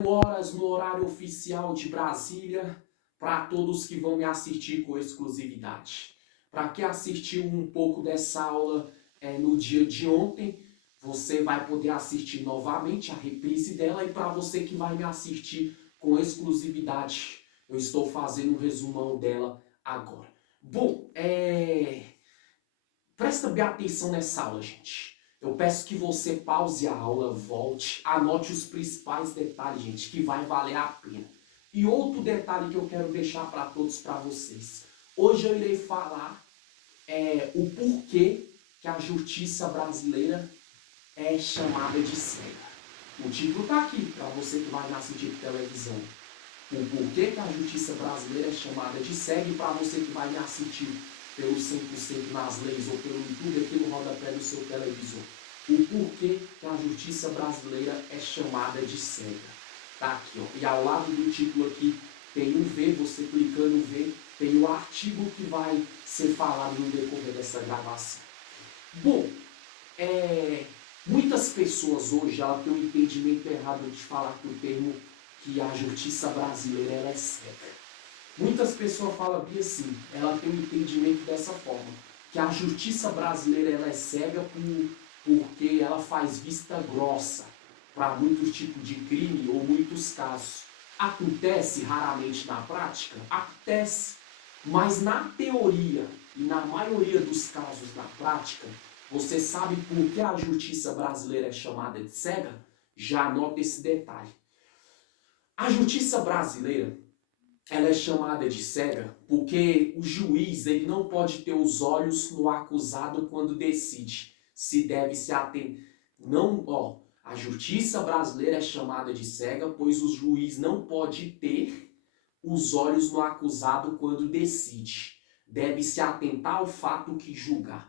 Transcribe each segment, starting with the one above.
Horas no horário oficial de Brasília, para todos que vão me assistir com exclusividade. Para quem assistiu um pouco dessa aula no dia de ontem, você vai poder assistir novamente a reprise dela, e para você que vai me assistir com exclusividade, eu estou fazendo um resumão dela agora. Bom, presta bem atenção nessa aula, gente. Eu peço que você pause a aula, volte, anote os principais detalhes, gente, que vai valer a pena. E outro detalhe que eu quero deixar para todos, para vocês. Hoje eu irei falar o porquê que a justiça brasileira é chamada de cega. O título está aqui, para você que vai assistir televisão. O porquê que a justiça brasileira é chamada de cega, e para você que vai me assistir pelo 100% nas leis ou pelo YouTube aqui no rodapé do seu televisor. O porquê que a justiça brasileira é chamada de cega. Tá aqui, ó. E ao lado do título aqui tem um V, você clicando no V, tem o artigo que vai ser falado no decorrer dessa gravação. Bom, muitas pessoas hoje ela têm um entendimento errado de falar que o termo que a justiça brasileira ela é cega. Muitas pessoas falam bem assim, ela tem um entendimento dessa forma, que a justiça brasileira ela é cega porque ela faz vista grossa para muitos tipos de crime ou muitos casos. Acontece raramente na prática? Acontece. Mas na teoria e na maioria dos casos na prática, você sabe por que a justiça brasileira é chamada de cega? Já anota esse detalhe. A justiça brasileira ela é chamada de cega porque o juiz ele não pode ter os olhos no acusado quando decide se deve se ater. A justiça brasileira é chamada de cega pois o juiz não pode ter os olhos no acusado quando decide. Deve se atentar ao fato que julgar.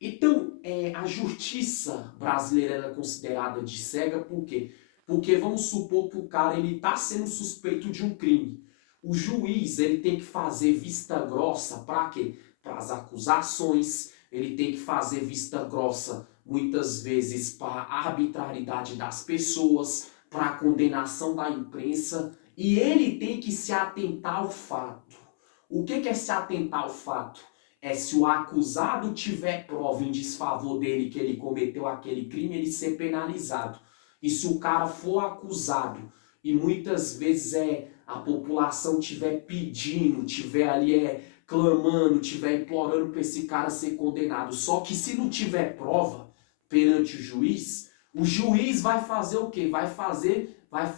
Então, a justiça brasileira é considerada de cega por quê? Porque vamos supor que o cara está sendo suspeito de um crime. O juiz ele tem que fazer vista grossa para quê? Para as acusações, ele tem que fazer vista grossa muitas vezes para a arbitrariedade das pessoas, para a condenação da imprensa, e ele tem que se atentar ao fato. O que é se atentar ao fato? É se o acusado tiver prova em desfavor dele que ele cometeu aquele crime, ele ser penalizado. E se o cara for acusado e muitas vezes a população tiver pedindo, tiver ali clamando, tiver implorando para esse cara ser condenado, só que se não tiver prova perante o juiz vai fazer o quê? Vai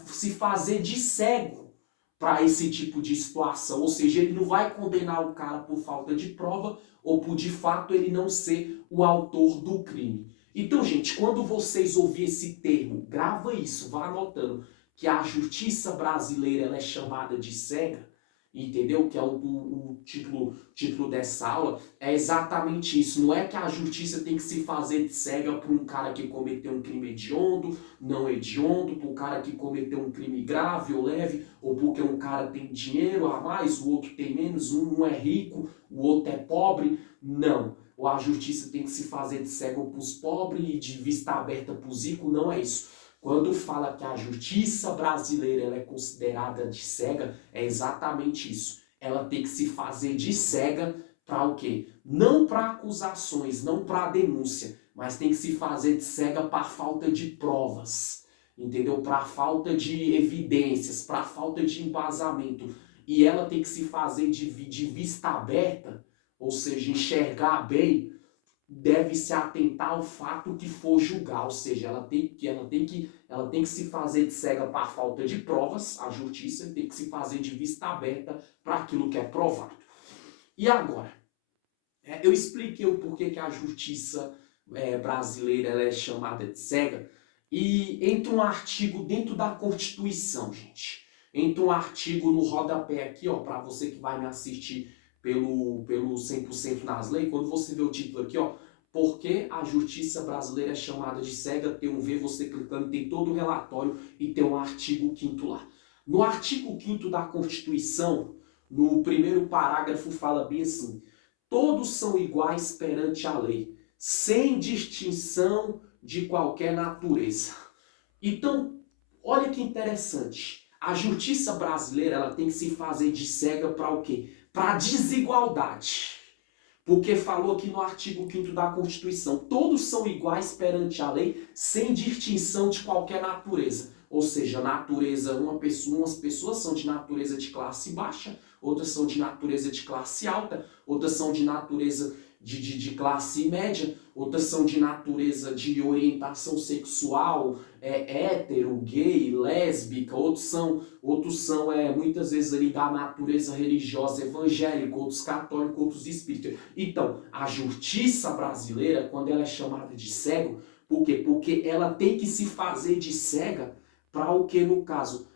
se fazer de cego para esse tipo de situação, ou seja, ele não vai condenar o cara por falta de prova ou por de fato ele não ser o autor do crime. Então, gente, quando vocês ouvirem esse termo, grava isso, vá anotando, que a justiça brasileira ela é chamada de cega, entendeu? Que é o título dessa aula, é exatamente isso. Não é que a justiça tem que se fazer de cega para um cara que cometeu um crime hediondo, não hediondo, para um cara que cometeu um crime grave ou leve, ou porque um cara tem dinheiro a mais, o outro tem menos, um é rico, o outro é pobre. Não. Ou a justiça tem que se fazer de cego para os pobres e de vista aberta para os ricos, não é isso. Quando fala que a justiça brasileira ela é considerada de cega, é exatamente isso. Ela tem que se fazer de cega para o quê? Não para acusações, não para denúncia, mas tem que se fazer de cega para falta de provas, entendeu? Para falta de evidências, para falta de embasamento. E ela tem que se fazer de vista aberta, ou seja, enxergar bem, deve se atentar ao fato que for julgar, ou seja, ela tem que se fazer de cega para a falta de provas, a justiça tem que se fazer de vista aberta para aquilo que é provado. E agora, eu expliquei o porquê que a justiça brasileira ela é chamada de cega, e entra um artigo dentro da Constituição, gente. Entra um artigo no rodapé aqui, ó, para você que vai me assistir pelo 100% nas leis, quando você vê o título aqui, ó, por que a justiça brasileira é chamada de cega, tem um V, você clicando, tem todo o relatório e tem um artigo 5º lá. No artigo 5º da Constituição, no primeiro parágrafo fala bem assim: todos são iguais perante a lei, sem distinção de qualquer natureza. Então, Olha que interessante. A justiça brasileira ela tem que se fazer de cega para o quê? Para a desigualdade. Porque falou aqui no artigo 5º da Constituição, todos são iguais perante a lei, sem distinção de qualquer natureza. Ou seja, natureza, umas pessoas são de natureza de classe baixa, outras são de natureza de classe alta, outras são de natureza de classe média, outras são de natureza de orientação sexual, hétero, gay, lésbica, outros são muitas vezes ali da natureza religiosa evangélica, outros católicos, outros espíritas. Então, a justiça brasileira, quando ela é chamada de cego, por quê? Porque ela tem que se fazer de cega para o que, no caso?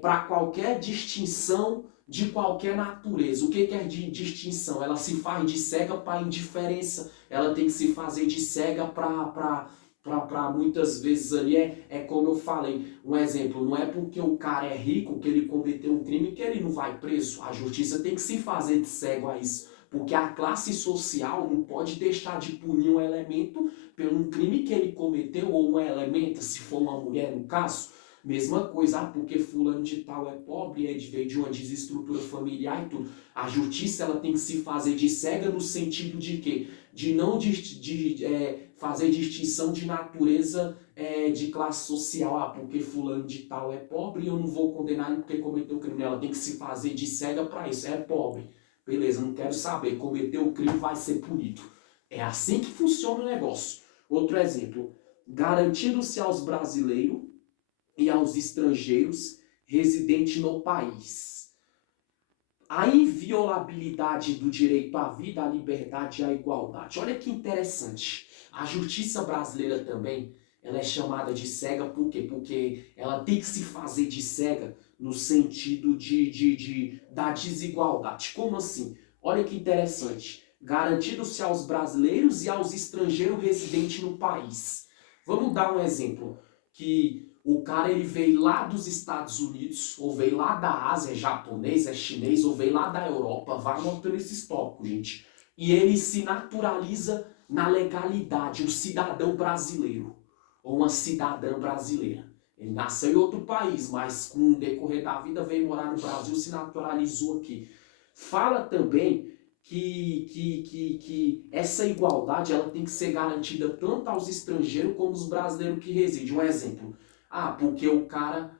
Para qualquer distinção de qualquer natureza. O que é de distinção? Ela se faz de cega para indiferença. Ela tem que se fazer de cega para muitas vezes ali, como eu falei, um exemplo, não é porque o cara é rico que ele cometeu um crime que ele não vai preso. A justiça tem que se fazer de cego a isso. Porque a classe social não pode deixar de punir um elemento pelo crime que ele cometeu, ou um elemento, se for uma mulher no caso. Mesma coisa, porque fulano de tal é pobre, veio de uma desestrutura familiar e tudo. A justiça ela tem que se fazer de cega no sentido de quê? De não fazer distinção de natureza de classe social. Porque fulano de tal é pobre e eu não vou condenar ele porque cometeu o crime. Ela tem que se fazer de cega para isso. É pobre. Beleza, não quero saber. Cometeu o crime, vai ser punido. É assim que funciona o negócio. Outro exemplo. Garantindo-se aos brasileiros e aos estrangeiros residentes no país a inviolabilidade do direito à vida, à liberdade e à igualdade. Olha que interessante. A justiça brasileira também, ela é chamada de cega por quê? Porque ela tem que se fazer de cega no sentido da desigualdade. Como assim? Olha que interessante. Garantindo-se aos brasileiros e aos estrangeiros residentes no país. Vamos dar um exemplo. Que o cara ele veio lá dos Estados Unidos, ou veio lá da Ásia, é japonês, é chinês, ou veio lá da Europa, vai anotando esses tópicos, gente. E ele se naturaliza na legalidade, um cidadão brasileiro, ou uma cidadã brasileira. Ele nasceu em outro país, mas com o decorrer da vida veio morar no Brasil, se naturalizou aqui. Fala também que essa igualdade ela tem que ser garantida tanto aos estrangeiros como aos brasileiros que residem. Um exemplo. Porque o cara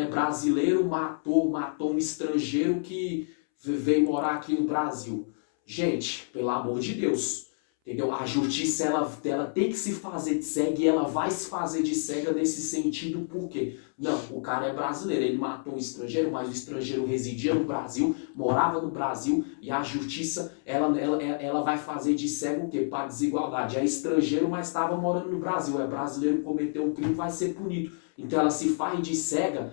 é brasileiro, matou um estrangeiro que veio morar aqui no Brasil. Gente, pelo amor de Deus, entendeu? A justiça ela tem que se fazer de cega e ela vai se fazer de cega nesse sentido, por quê? Não, o cara é brasileiro, ele matou um estrangeiro, mas o estrangeiro residia no Brasil, morava no Brasil, e a justiça ela vai fazer de cego o quê? Para desigualdade. É estrangeiro, mas estava morando no Brasil, é brasileiro, cometeu um crime, vai ser punido. Então ela se faz de cega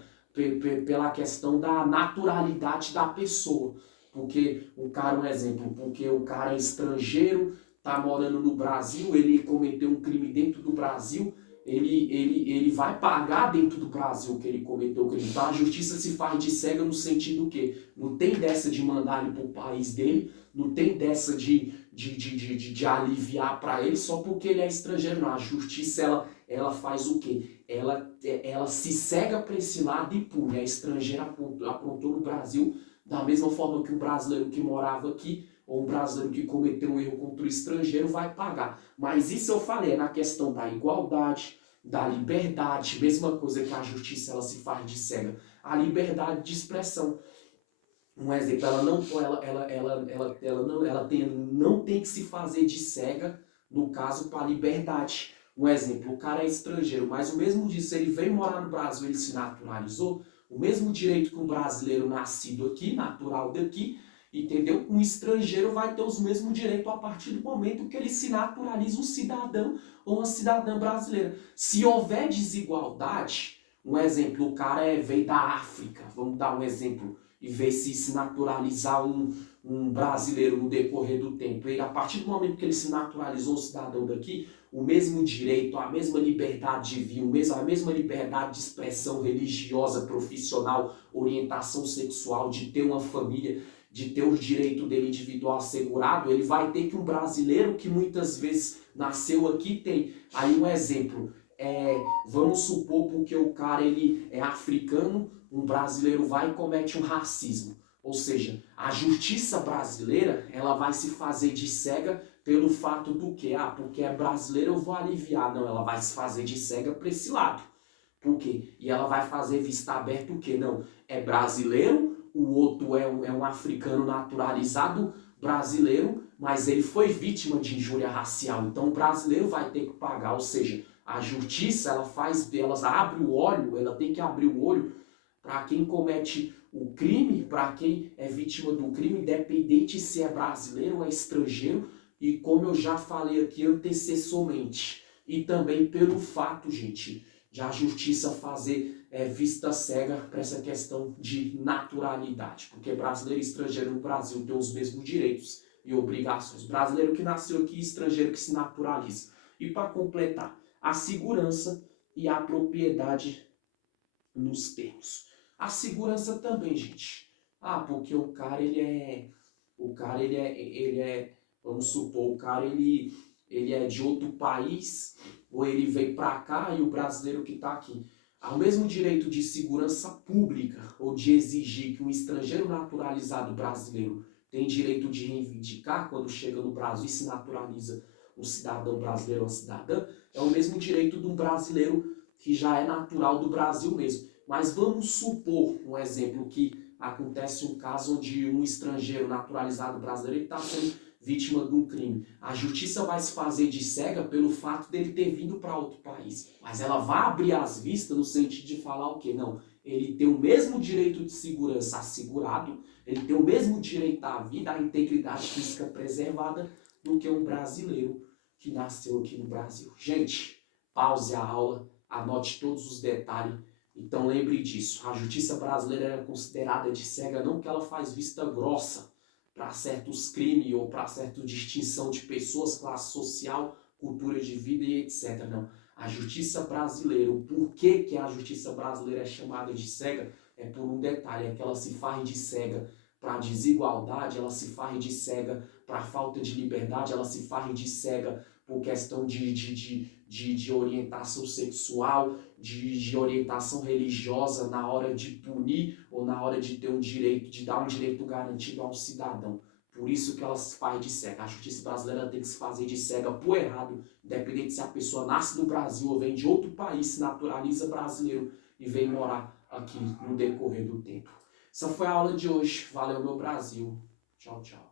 pela questão da naturalidade da pessoa. Porque o cara, um exemplo, porque o cara é estrangeiro, está morando no Brasil, ele cometeu um crime dentro do Brasil, ele vai pagar dentro do Brasil que ele cometeu o crime. Então a justiça se faz de cega no sentido que não tem dessa de mandar ele para o país dele, não tem dessa de aliviar para ele só porque ele é estrangeiro. Não, a justiça ela faz o quê? Ela se cega para esse lado e pune. A estrangeira aprontou no Brasil da mesma forma que um brasileiro que morava aqui ou um brasileiro que cometeu um erro contra o estrangeiro vai pagar. Mas isso eu falei, é na questão da igualdade, da liberdade, mesma coisa que a justiça ela se faz de cega. A liberdade de expressão. Um exemplo, ela não tem que se fazer de cega, no caso, para a liberdade. Um exemplo, o cara é estrangeiro, mas o mesmo disso, ele veio morar no Brasil, ele se naturalizou, o mesmo direito que um brasileiro nascido aqui, natural daqui, entendeu? Um estrangeiro vai ter os mesmos direitos a partir do momento que ele se naturaliza um cidadão ou uma cidadã brasileira. Se houver desigualdade, um exemplo, o cara veio da África, vamos dar um exemplo, e veio se naturalizar um brasileiro no decorrer do tempo. E a partir do momento que ele se naturalizou um cidadão daqui, o mesmo direito, a mesma liberdade de vir, a mesma liberdade de expressão religiosa, profissional, orientação sexual, de ter uma família, de ter o direito dele individual assegurado, ele vai ter que um brasileiro que muitas vezes nasceu aqui tem. Aí um exemplo, vamos supor, porque o cara ele é africano, um brasileiro vai e comete um racismo. Ou seja, a justiça brasileira ela vai se fazer de cega pelo fato do que? Porque é brasileiro eu vou aliviar. Não, ela vai se fazer de cega para esse lado. Por quê? E ela vai fazer vista aberta o quê? Não, é brasileiro, o outro é um africano naturalizado brasileiro, mas ele foi vítima de injúria racial. Então o brasileiro vai ter que pagar, ou seja, a justiça ela abre o olho, ela tem que abrir o olho para quem comete o crime, para quem é vítima do crime, independente se é brasileiro ou é estrangeiro, e como eu já falei aqui antecessormente. E também pelo fato, gente, de a justiça fazer vista cega para essa questão de naturalidade. Porque brasileiro e estrangeiro no Brasil têm os mesmos direitos e obrigações. Brasileiro que nasceu aqui e estrangeiro que se naturaliza. E para completar, a segurança e a propriedade nos termos. A segurança também, gente. Porque o cara ele é, vamos supor, o cara ele é de outro país, ou ele veio para cá e o brasileiro que está aqui. Há o mesmo direito de segurança pública, ou de exigir que um estrangeiro naturalizado brasileiro tem direito de reivindicar quando chega no Brasil e se naturaliza um cidadão brasileiro ou cidadã, é o mesmo direito de um brasileiro que já é natural do Brasil mesmo. Mas vamos supor, um exemplo, que acontece um caso onde um estrangeiro naturalizado brasileiro está sendo vítima de um crime. A justiça vai se fazer de cega pelo fato dele ter vindo para outro país. Mas ela vai abrir as vistas no sentido de falar o quê? Não, ele tem o mesmo direito de segurança assegurado, ele tem o mesmo direito à vida, à integridade física preservada do que um brasileiro que nasceu aqui no Brasil. Gente, pause a aula, anote todos os detalhes. Então lembre disso, a justiça brasileira é considerada de cega não que ela faz vista grossa para certos crimes ou para certa distinção de pessoas, classe social, cultura de vida e etc. Não. A justiça brasileira, o porquê que a justiça brasileira é chamada de cega é por um detalhe, é que ela se faz de cega para a desigualdade, ela se faz de cega para a falta de liberdade, ela se faz de cega por questão de orientação sexual, de orientação religiosa na hora de punir ou na hora de ter um direito, de dar um direito garantido ao cidadão. Por isso que ela se faz de cega. A justiça brasileira tem que se fazer de cega por errado, independente se a pessoa nasce no Brasil ou vem de outro país, se naturaliza brasileiro e vem morar aqui no decorrer do tempo. Essa foi a aula de hoje. Valeu, meu Brasil. Tchau, tchau.